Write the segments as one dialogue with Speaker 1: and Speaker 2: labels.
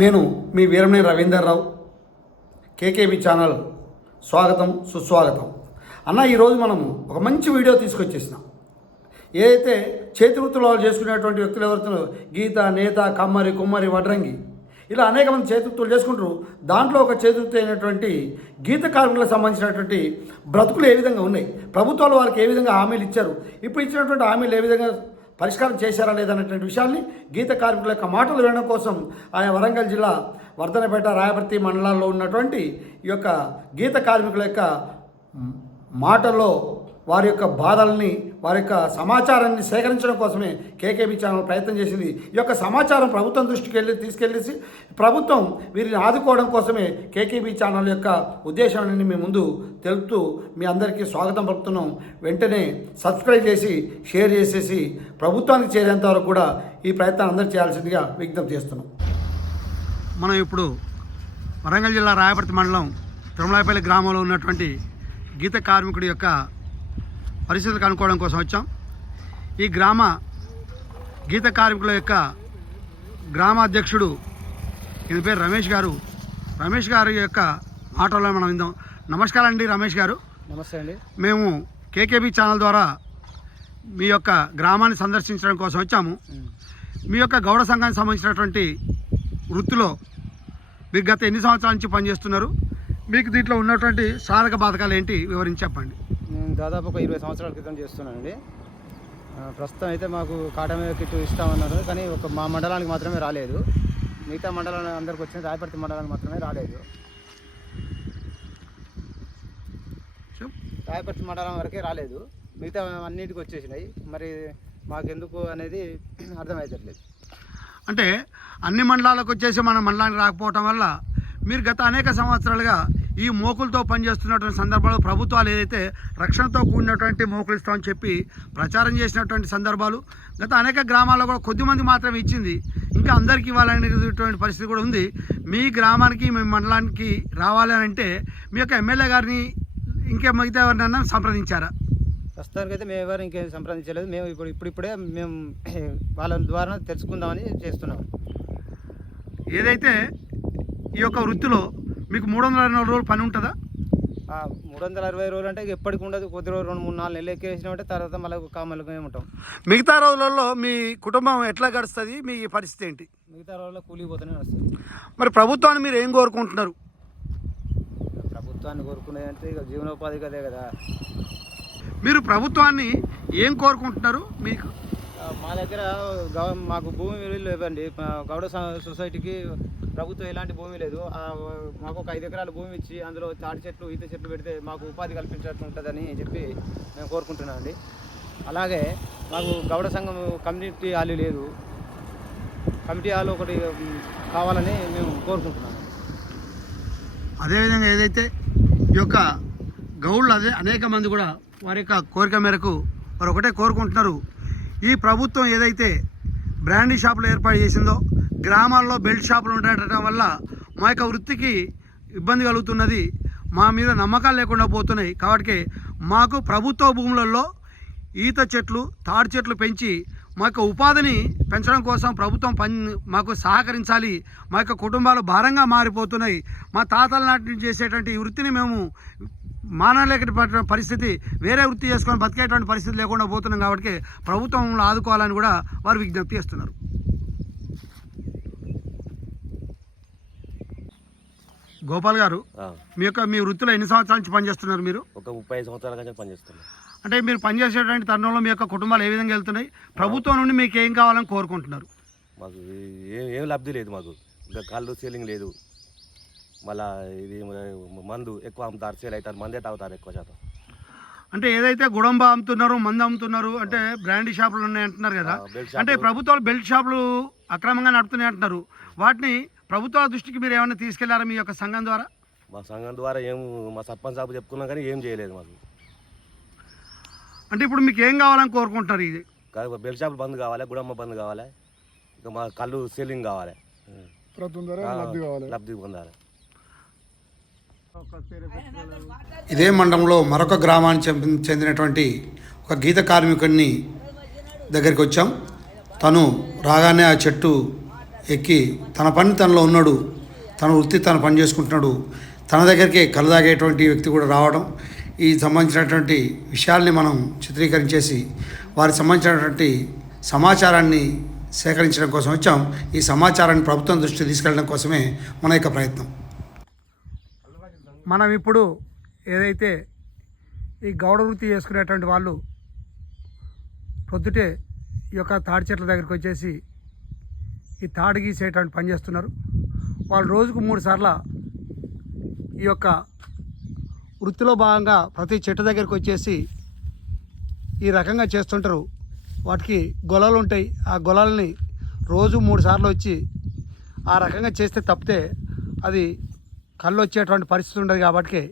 Speaker 1: నేను మీ Veeramani Ravinder Rao KKB channel స్వాగతం సుస్వాగతం. అన్న ఈరోజు మనం ఒక మంచి వీడియో తీసుకొచ్చేసినాం. ఏదైతే చేతి వృత్తులు వాళ్ళు చేసుకునేటువంటి వ్యక్తులు ఎవరు గీత నేత కమ్మరి కుమ్మరి వడ్రంగి ఇలా అనేక మంది చేతివృత్తులు చేసుకుంటారు. దాంట్లో ఒక చేతివృత్తి అయినటువంటి గీత కార్మికులకు సంబంధించినటువంటి బ్రతుకులు ఏ విధంగా ఉన్నాయి? ప్రభుత్వాలు వారికి ఏ విధంగా హామీలు ఇచ్చారు? ఇప్పుడు ఇచ్చినటువంటి హామీలు ఏ విధంగా పరిష్కారం చేశారా లేదన్నటువంటి విషయాన్ని గీత కార్మికుల యొక్క మాటలు వినడం కోసం ఆయా వరంగల్ జిల్లా వర్ధనపేట రాయపర్తి మండలాల్లో ఉన్నటువంటి ఈ యొక్క గీత కార్మికుల యొక్క మాటల్లో వారి యొక్క బాధల్ని వారి యొక్క సమాచారాన్ని సేకరించడం కోసమే కేకేబీ ఛానల్ ప్రయత్నం చేసింది. ఈ యొక్క సమాచారం ప్రభుత్వం దృష్టికి వెళ్ళి తీసుకెళ్ళేసి ప్రభుత్వం వీరిని ఆదుకోవడం కోసమే కేకేబీ ఛానల్ యొక్క ఉద్దేశాన్ని మీ ముందు తెలుపుతూ మీ అందరికీ స్వాగతం పలుకుతున్నాం. వెంటనే సబ్స్క్రైబ్ చేసి షేర్ చేసేసి ప్రభుత్వానికి చేరేంత వరకు కూడా ఈ ప్రయత్నం అందరూ చేయాల్సిందిగా విజ్ఞప్తి చేస్తున్నాం. మనం ఇప్పుడు వరంగల్ జిల్లా రాయపర్తి మండలం తిరుమలాపల్లి గ్రామంలో ఉన్నటువంటి గీత కార్మికుడి యొక్క పరిస్థితులు కనుక్కోవడం కోసం వచ్చాం. ఈ గ్రామ గీత కార్మికుల యొక్క గ్రామ అధ్యక్షుడు ఈయన పేరు రమేష్ గారు. రమేష్ గారి యొక్క మాటల్లో మనం విందాం. నమస్కారం అండి రమేష్ గారు.
Speaker 2: నమస్తే అండి.
Speaker 1: మేము కేకేబీ ఛానల్ ద్వారా మీ యొక్క గ్రామాన్ని సందర్శించడం కోసం వచ్చాము. మీ యొక్క గౌడ సంఘానికి సంబంధించినటువంటి వృత్తిలో మీరు గత ఎన్ని సంవత్సరాల నుంచి పనిచేస్తున్నారు? మీకు దీంట్లో ఉన్నటువంటి సాధక బాధకాలు ఏంటి? వివరించి చెప్పండి.
Speaker 2: దాదాపు ఒక ఇరవై సంవత్సరాల క్రితం చేస్తున్నానండి. ప్రస్తుతం అయితే మాకు కాటమే కిట్ ఇస్తామన్నారు కానీ ఒక మా మండలానికి మాత్రమే రాలేదు. మిగతా మండలం అందరికి వచ్చిన రాయపర్తి మండలానికి మాత్రమే రాలేదు. రాయపర్తి మండలం వరకే రాలేదు. మిగతా అన్నిటికి వచ్చేసినాయి. మరి మాకెందుకు అనేది అర్థమవుతట్లేదు
Speaker 1: అంటే అన్ని మండలాలకు వచ్చేసి మన మండలానికి రాకపోవటం వల్ల మీరు గత అనేక సంవత్సరాలుగా ఈ మోకులతో పనిచేస్తున్నటువంటి సందర్భాల్లో ప్రభుత్వాలు ఏదైతే రక్షణతో కూడినటువంటి మోకులు ఇస్తామని చెప్పి ప్రచారం చేసినటువంటి సందర్భాలు గత అనేక గ్రామాల్లో కూడా కొద్దిమంది మాత్రమే ఇచ్చింది. ఇంకా అందరికీ ఇవ్వాలనేటువంటి పరిస్థితి కూడా ఉంది. మీ గ్రామానికి మీ మండలానికి రావాలి అని అంటే మీ యొక్క ఎమ్మెల్యే గారిని ఇంకే మిగతా ఎవరినైనా సంప్రదించారా?
Speaker 2: ప్రస్తుతానికి అయితే మేము ఎవరు ఇంకేం సంప్రదించలేదు. మేము ఇప్పుడు ఇప్పుడిప్పుడే మేము వాళ్ళ ద్వారా తెలుసుకుందామని చేస్తున్నాం.
Speaker 1: ఏదైతే ఈ యొక్క వృత్తిలో మీకు మూడు వందల అరవై రోజులు పని ఉంటుందా?
Speaker 2: మూడు వందల అరవై రోజులు అంటే ఎప్పటికి ఉండదు. కొద్ది రోజులు రెండు మూడు నాలుగు నెలలు ఎక్కేసినామంటే తర్వాత మళ్ళీ కామలుగా ఉంటాం.
Speaker 1: మిగతా రోజులలో మీ కుటుంబం ఎట్లా గడుస్తుంది? మీ పరిస్థితి ఏంటి?
Speaker 2: మిగతా రోజుల్లో కూలిపోతూనే వస్తుంది
Speaker 1: మరి ప్రభుత్వాన్ని మీరు ఏం కోరుకుంటున్నారు?
Speaker 2: ప్రభుత్వాన్ని కోరుకునేది అంటే ఇక జీవనోపాధి కదే కదా.
Speaker 1: మీరు ప్రభుత్వాన్ని ఏం కోరుకుంటున్నారు మీకు?
Speaker 2: మా దగ్గర మాకు భూమి విలువలు ఇవ్వండి గౌడ సొసైటీకి ప్రభుత్వం ఎలాంటి భూమి లేదు. మాకు ఒక ఐదు ఎకరాల భూమి ఇచ్చి అందులో తాటి చెట్లు ఈత చెట్లు పెడితే మాకు ఉపాధి కల్పించినట్టు ఉంటుందని చెప్పి మేము కోరుకుంటున్నాం అండి. అలాగే మాకు గౌడ సంఘం కమ్యూనిటీ హాల్ లేదు. కమిటీ హాల్ ఒకటి కావాలని మేము కోరుకుంటున్నాం.
Speaker 1: అదేవిధంగా ఏదైతే ఈ యొక్క గౌళ్ళు అదే అనేక మంది కూడా వారి యొక్క కోరిక మేరకు వారు ఒకటే కోరుకుంటున్నారు. ఈ ప్రభుత్వం ఏదైతే బ్రాండీ షాపులు ఏర్పాటు చేసిందో గ్రామాల్లో బెల్ట్ షాపులు ఉండటం వల్ల మా యొక్క వృత్తికి ఇబ్బంది కలుగుతున్నది. మా మీద నమ్మకాలు లేకుండా పోతున్నాయి. కాబట్టి మాకు ప్రభుత్వ భూములలో ఈత చెట్లు తాడి చెట్లు పెంచి మా యొక్క ఉపాధిని పెంచడం కోసం ప్రభుత్వం పని మాకు సహకరించాలి. మా యొక్క కుటుంబాలు భారంగా మారిపోతున్నాయి. మా తాతల నాటి నుంచి చేసేటువంటి ఈ వృత్తిని మేము మానలేక పరిస్థితి వేరే వృత్తి చేసుకొని బతికేటువంటి పరిస్థితి లేకుండా పోతున్నాం కాబట్టి ప్రభుత్వం ఆదుకోవాలని కూడా వారు విజ్ఞప్తి చేస్తున్నారు. గోపాల్ గారు మీ యొక్క మీ వృత్తిలో ఎన్ని సంవత్సరాల నుంచి పనిచేస్తున్నారు మీరు?
Speaker 3: ఒక ముప్పై ఐదు సంవత్సరాల కంటే పనిచేస్తున్నాం.
Speaker 1: అంటే మీరు పనిచేసేటువంటి తరుణంలో మీ యొక్క కుటుంబాలు ఏ విధంగా వెళ్తున్నాయి? ప్రభుత్వం నుండి మీకు ఏం కావాలని కోరుకుంటున్నారు?
Speaker 3: మాకు ఏ- లబ్ధి లేదు మాకు. ఇంకా కళ్ళు సీలింగ్ లేదు. మళ్ళా ఇది మందు ఎక్కువ అమ్ముతారు సేల్ అవుతారు మందే తాగుతారు ఎక్కువ శాతం.
Speaker 1: అంటే ఏదైతే గుడంబ అమ్ముతున్నారు మందు అమ్ముతున్నారు అంటే బ్రాండీ షాపులు ఉన్నాయి అంటున్నారు కదా. అంటే. ప్రభుత్వాలు బెల్ట్ షాపులు అక్రమంగా నడుపుతున్నాయి అంటున్నారు. వాటిని ప్రభుత్వాల దృష్టికి మీరు ఏమైనా తీసుకెళ్ళారా మీ యొక్క సంఘం ద్వారా?
Speaker 3: మా సంఘం ద్వారా ఏం మా సర్పంచ్ సాబు చెప్పుకున్నాం కానీ ఏం చేయలేదు మాకు.
Speaker 1: అంటే ఇప్పుడు మీకు ఏం కావాలని కోరుకుంటున్నారు ఇది?
Speaker 3: కాదు, బెల్ట్ షాపులు బంద్ కావాలి గుడమ్మ బంద్ కావాలి ఇంకా మా కళ్ళు సీలింగ్ కావాలి. లబ్ధి పొందాలి.
Speaker 1: ఇదే మండలంలో మరొక గ్రామానికి చెందినటువంటి ఒక గీత కార్మికుడిని దగ్గరికి వచ్చాం. తను రాగానే ఆ చెట్టు ఎక్కి తన పని తనలో ఉన్నాడు. తన వృత్తి తన పని చేసుకుంటున్నాడు. తన దగ్గరికి కలదాగేటువంటి వ్యక్తి కూడా రావడం. ఈ సంబంధించినటువంటి విషయాల్ని మనం చిత్రీకరించేసి వారికి సంబంధించినటువంటి సమాచారాన్ని సేకరించడం కోసం వచ్చాం. ఈ సమాచారాన్ని ప్రభుత్వం దృష్టికి తీసుకెళ్ళడం కోసమే మన యొక్క ప్రయత్నం. మనం ఇప్పుడు ఏదైతే ఈ గౌడ వృత్తి చేసుకునేటువంటి వాళ్ళు పొద్దుటే ఈ యొక్క తాడి చెట్ల దగ్గరికి వచ్చేసి ఈ తాడు గీసేటువంటి పని చేస్తున్నారు. వాళ్ళు రోజుకు మూడు సార్ల ఈ యొక్క వృత్తిలో భాగంగా ప్రతి చెట్టు దగ్గరికి వచ్చేసి ఈ రకంగా చేస్తుంటారు. వాటికి గొలలు ఉంటాయి. ఆ గొలల్ని రోజు మూడు సార్లు వచ్చి ఆ రకంగా చేస్తే తప్పితే అది కళ్ళు వచ్చేటువంటి పరిస్థితి ఉండదు కాబట్టి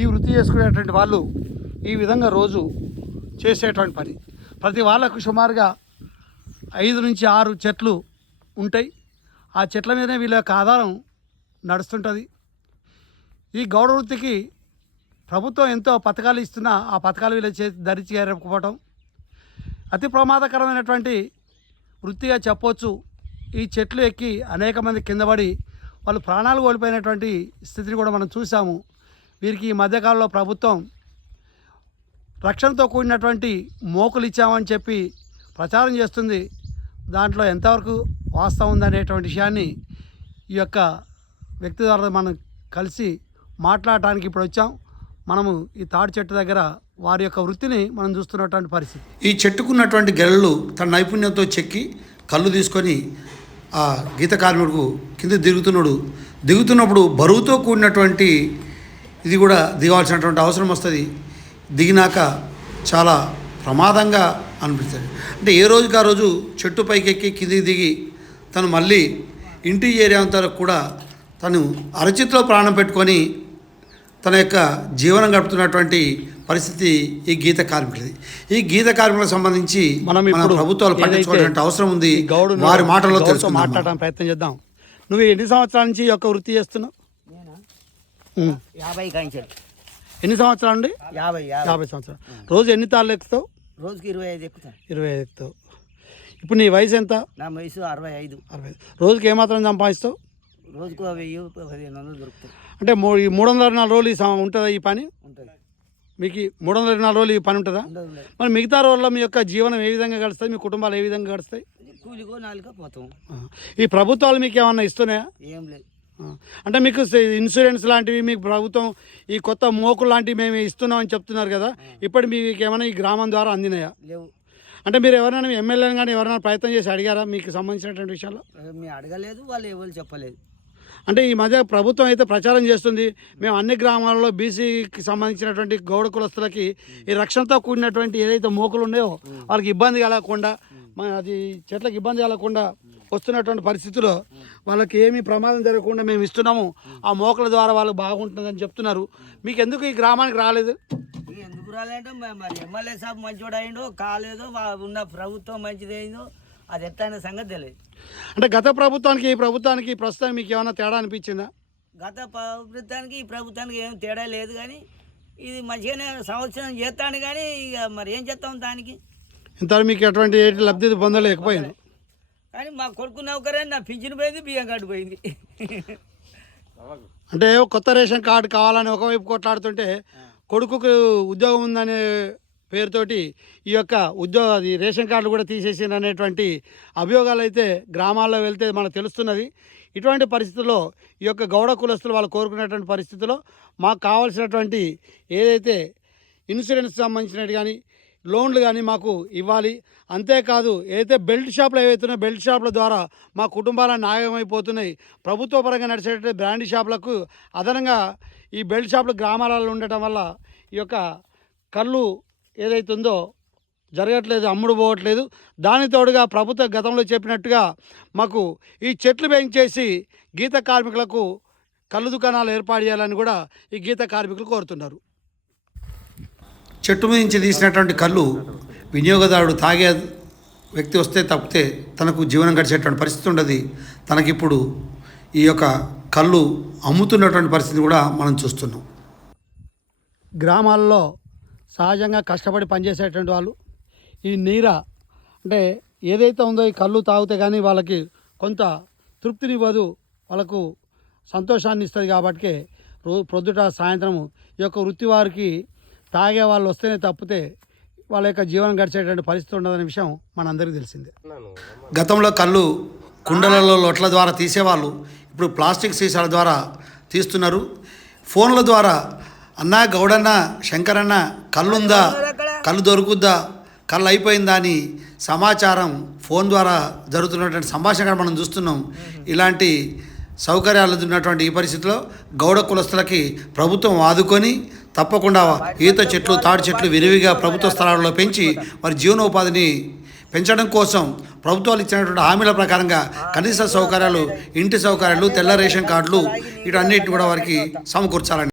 Speaker 1: ఈ వృత్తి చేసుకునేటువంటి వాళ్ళు ఈ విధంగా రోజు చేసేటువంటి పని. ప్రతి వాళ్ళకు సుమారుగా ఐదు నుంచి ఆరు చెట్లు ఉంటాయి. ఆ చెట్ల మీదనే వీళ్ళ యొక్క ఆధారం నడుస్తుంటుంది. ఈ గౌడ వృత్తికి ప్రభుత్వం ఎంతో పథకాలు ఇస్తున్నా ఆ పథకాలు వీళ్ళ చేతి ధరించి చేరకపోవటం అతి ప్రమాదకరమైనటువంటి వృత్తిగా చెప్పవచ్చు ఈ చెట్లు ఎక్కి అనేక మంది కింద పడి వాళ్ళు ప్రాణాలు కోల్పోయినటువంటి స్థితిని కూడా మనం చూసాము వీరికి ఈ మధ్యకాలంలో ప్రభుత్వం రక్షణతో కూడినటువంటి మోకులు ఇచ్చామని చెప్పి ప్రచారం చేస్తుంది. దాంట్లో ఎంతవరకు వాస్తవం ఉందనేటువంటి విషయాన్ని ఈ యొక్క వ్యక్తి ద్వారా మనం కలిసి మాట్లాడటానికి ఇప్పుడు వచ్చాం. మనము ఈ తాడి చెట్టు దగ్గర వారి యొక్క వృత్తిని మనం చూస్తున్నటువంటి పరిస్థితి. ఈ చెట్టుకున్నటువంటి గెలలు తన నైపుణ్యంతో చెక్కి కళ్ళు తీసుకొని ఆ గీత కార్మికుడు కింద దిగుతున్నాడు. దిగుతున్నప్పుడు బరువుతో కూడినటువంటి ఇది కూడా దిగాల్సినటువంటి అవసరం వస్తుంది. దిగినాక చాలా ప్రమాదంగా అనిపిస్తుంది. అంటే ఏ రోజుకి ఆ రోజు చెట్టు పైకెక్కి కిందికి దిగి తను మళ్ళీ ఇంటి ఏరియాంత కూడా తను అరచితిలో ప్రాణం పెట్టుకొని తన యొక్క జీవనం గడుపుతున్నటువంటి పరిస్థితి ఈ గీత కార్మికులది ఈ గీత కార్మికులకు సంబంధించి
Speaker 4: మనం ఇప్పుడు
Speaker 1: ప్రభుత్వాలు పట్టించుకోవాల్సిన అవసరం ఉంది వారి మాటల్లో మనం.
Speaker 4: మాట్లాడడానికి ప్రయత్నం చేద్దాం. నువ్వు ఎన్ని సంవత్సరాల నుంచి ఈ యొక్క వృత్తి చేస్తున్నావు.
Speaker 5: యాభై
Speaker 4: ఎన్ని సంవత్సరాల నుండి
Speaker 5: యాభై యాభై.
Speaker 4: సంవత్సరాలు. రోజు ఎన్ని తాళ్ళు ఎక్కుతావు?
Speaker 5: రోజుకి ఇరవై ఐదు ఎక్కుతాను.
Speaker 4: ఇరవై ఐదు ఎక్కుతావు. ఇప్పుడు నీ వయసు ఎంత?
Speaker 5: నా వయసు అరవై ఐదు.
Speaker 4: అరవై ఐదు. రోజుకి ఏమాత్రం సంపాదిస్తావు?
Speaker 5: రోజుకు వెయ్యి పదిహేను వందలు దొరుకుతాయి.
Speaker 4: అంటే మూ ఈ మూడు వందల అరవై నాలుగు రోజులు ఈ సం- ఉంటుందా ఈ పని?
Speaker 5: ఉంటుంది.
Speaker 4: మీకు మూడు వందల ఇరవై నాలుగు రోజులు ఈ పని ఉంటుందా. మరి మిగతా రోజుల్లో మీ యొక్క జీవనం ఏ విధంగా గడుస్తాయి? మీ కుటుంబాలు ఏ విధంగా గడుస్తాయి?
Speaker 5: కూలికో నాలుగో పోతాం.
Speaker 4: ఈ ప్రభుత్వాలు మీకు ఏమన్నా ఇస్తున్నాయా?
Speaker 5: ఏం లేదు.
Speaker 4: అంటే మీకు ఇన్సూరెన్స్ లాంటివి మీకు ప్రభుత్వం ఈ కొత్త మోకులు లాంటివి మేము ఇస్తున్నామని చెప్తున్నారు కదా ఇప్పుడు మీకు ఏమైనా ఈ గ్రామం ద్వారా అందినాయా?
Speaker 5: లేవు.
Speaker 4: అంటే మీరు ఎవరైనా ఎమ్మెల్యేని కానీ ఎవరైనా ప్రయత్నం చేసి అడిగారా మీకు సంబంధించినటువంటి విషయాల్లో?
Speaker 5: మేము అడగలేదు వాళ్ళు ఎవరు చెప్పలేదు.
Speaker 4: అంటే ఈ మధ్య ప్రభుత్వం అయితే ప్రచారం చేస్తుంది. మేము అన్ని గ్రామాలలో బీసీకి సంబంధించినటువంటి గౌడ కులస్తులకి ఈ రక్షణతో కూడినటువంటి ఏదైతే మోకులు ఉన్నాయో వాళ్ళకి ఇబ్బంది కలగకుండా అది చెట్లకు ఇబ్బంది కలగకుండా వస్తున్నటువంటి పరిస్థితుల్లో వాళ్ళకి ఏమీ ప్రమాదం జరగకుండా మేము ఇస్తున్నాము. ఆ మోకల ద్వారా వాళ్ళకి బాగుంటుందని చెప్తున్నారు. మీకు ఎందుకు ఈ గ్రామానికి రాలేదు?
Speaker 5: ఎందుకు రాలేదంటే మరి ఎమ్మెల్యే సాబ్ మంచివాడు అయిందో కాలేదో ఉన్న ప్రభుత్వం మంచిది అయిందో అది ఎట్లయిన సంగతి తెలియదు
Speaker 4: అంటే గత ప్రభుత్వానికి ఈ ప్రభుత్వానికి ప్రస్తుతానికి మీకు ఏమైనా తేడా అనిపించిందా?
Speaker 5: గత ప్రభుత్వానికి ఈ ప్రభుత్వానికి ఏం తేడా లేదు కానీ ఇది మంచిగానే సంవత్సరం చేస్తాను కానీ ఇక మరి ఏం చేస్తాం దానికి?
Speaker 4: ఇంతవరకు మీకు ఎటువంటి లబ్ధి పొందలేకపోయింది
Speaker 5: కానీ మా కొడుకు నౌకరే నా పింఛన్ పోయింది బియ్యం కార్డు పోయింది.
Speaker 4: అంటే కొత్త రేషన్ కార్డు కావాలని ఒకవైపు కొట్లాడుతుంటే కొడుకుకు ఉద్యోగం ఉందనే పేరుతోటి ఈ యొక్క ఉద్యోగ రేషన్ కార్డులు కూడా తీసేసింది అనేటువంటి అభియోగాలు అయితే గ్రామాల్లో వెళ్తే మనకు తెలుస్తున్నది. ఇటువంటి పరిస్థితుల్లో ఈ యొక్క గౌడ కులస్తులు వాళ్ళు కోరుకునేటువంటి పరిస్థితుల్లో మాకు కావాల్సినటువంటి ఏదైతే ఇన్సూరెన్స్ సంబంధించినట్టు కానీ లోన్లు కానీ మాకు ఇవ్వాలి. అంతేకాదు ఏదైతే బెల్ట్ షాపులు ఏవైతున్నాయో బెల్ట్ షాపుల ద్వారా మా కుటుంబాలు నాగమైపోతున్నాయి ప్రభుత్వ పరంగా నడిచేటువంటి బ్రాండ్ షాపులకు అదనంగా ఈ బెల్ట్ షాపులు గ్రామాలలో ఉండటం వల్ల ఈ యొక్క కళ్ళు ఏదైతే ఉందో జరగట్లేదు అమ్ముడు పోవట్లేదు. దాని తోడుగా ప్రభుత్వ గతంలో చెప్పినట్టుగా మాకు ఈ చెట్లు పెంచేసి గీత కార్మికులకు కళ్ళు దుకాణాలు ఏర్పాటు చేయాలని కూడా ఈ గీత కార్మికులు కోరుతున్నారు.
Speaker 1: చెట్టు మీద నుంచి తీసినటువంటి కళ్ళు వినియోగదారుడు తాగే వ్యక్తి వస్తే తప్పితే తనకు జీవనం గడిచేటువంటి పరిస్థితి ఉండదు. తనకిప్పుడు ఈ యొక్క కళ్ళు అమ్ముతున్నటువంటి పరిస్థితి కూడా మనం చూస్తున్నాం.
Speaker 4: గ్రామాల్లో సహజంగా కష్టపడి పనిచేసేటువంటి వాళ్ళు. ఈ నీర అంటే ఏదైతే ఉందో ఈ కళ్ళు తాగితే కానీ వాళ్ళకి కొంత తృప్తినివ్వదు వాళ్ళకు సంతోషాన్ని ఇస్తుంది కాబట్టి రో ప్రొద్దుట సాయంత్రం ఈ యొక్క వృత్తి వారికి తాగే వాళ్ళు వస్తేనే తప్పితే వాళ్ళ యొక్క జీవనం గడిచేటువంటి పరిస్థితి ఉండదనే విషయం మనందరికీ తెలిసిందే.
Speaker 1: గతంలో కళ్ళు కుండలలో లొట్ల ద్వారా తీసేవాళ్ళు ఇప్పుడు ప్లాస్టిక్ సీసాల ద్వారా తీస్తున్నారు. ఫోన్ల ద్వారా అన్నా గౌడన్న శంకరన్న కళ్ళుందా? కళ్ళు దొరుకుద్దా? కళ్ళు అయిపోయిందా అని సమాచారం ఫోన్ ద్వారా జరుగుతున్నటువంటి సంభాషణ మనం చూస్తున్నాం. ఇలాంటి సౌకర్యాలు ఉన్నటువంటి ఈ పరిస్థితిలో గౌడ కులస్తులకి ప్రభుత్వం ఆదుకొని తప్పకుండా ఈత చెట్లు తాడి చెట్లు విరివిగా ప్రభుత్వ స్థలాల్లో పెంచి వారి జీవనోపాధిని పెంచడం కోసం ప్రభుత్వాలు ఇచ్చినటువంటి హామీల ప్రకారంగా కనీస సౌకర్యాలు ఇంటి సౌకర్యాలు తెల్ల రేషన్ కార్డులు వీటన్నిటిని కూడా వారికి సమకూర్చాలని